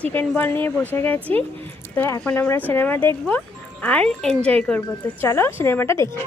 Chicken বল নিয়ে বসে গেছি। তো এখন আমরা সিনেমা দেখব আর এনজয় করব। তো চলো সিনেমাটা দেখি।